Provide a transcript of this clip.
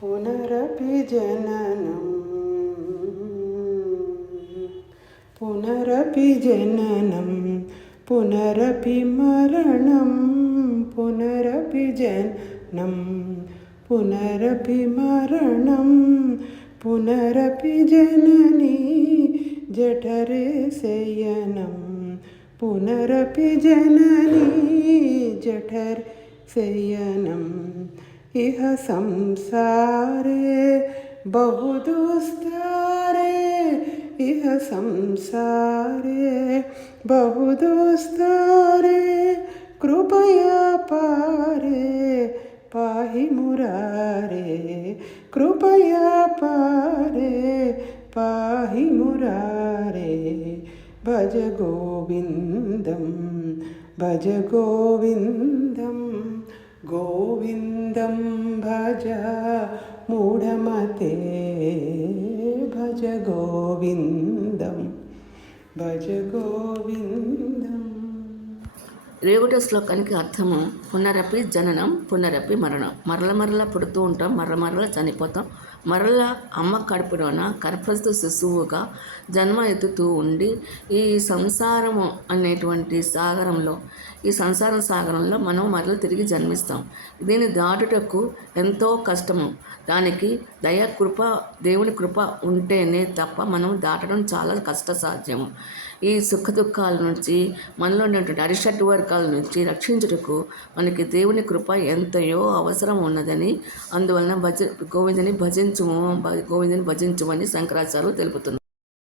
पुनरपि जननं पुनरपि जननं पुनरपि मरणं पुनरपि जननं पुनरपि मरणं पुनरपि जननी जठरे शयनं पुनरपि जननी जठरे शयनम् इह संसारे बहुदुस्तारे इह संसारे बहुदुस्तारे कृपया पारे पाहि मुरारे कृपया पारे पाहि मुरारे भज गोविन्दं भज गोविन्दं गोविन्दं भज मूढमते भज गोविन्दं भज गोविन्दం. 21వ శ్లోకానికి అర్థము పునరపి జననం పునరపి మరణం. మరల పుడుతూ ఉంటాం, మరల చనిపోతాం. మరల అమ్మ కడుపులోన గర్భస్థ శిశువుగా జన్మ ఎత్తుతూ ఉండి ఈ సంసారము అనేటువంటి సాగరంలో ఈ సంసార సాగరంలో మనం మరల తిరిగి జన్మిస్తాం. దీన్ని దాటుటకు ఎంతో కష్టము. దానికి దయ కృప దేవుని కృప ఉంటేనే తప్ప మనం దాటడం చాలా కష్టసాధ్యము. ఈ సుఖ దుఃఖాల నుంచి మనలో ఉన్నటువంటి అరిషట్ వర్గాల నుంచి రక్షించుటకు మనకి దేవుని కృప ఎంతయో అవసరం ఉన్నదని, అందువలన గోవిందుని భజించుమని శంకరాచార్యులు తెలుపుతున్నారు.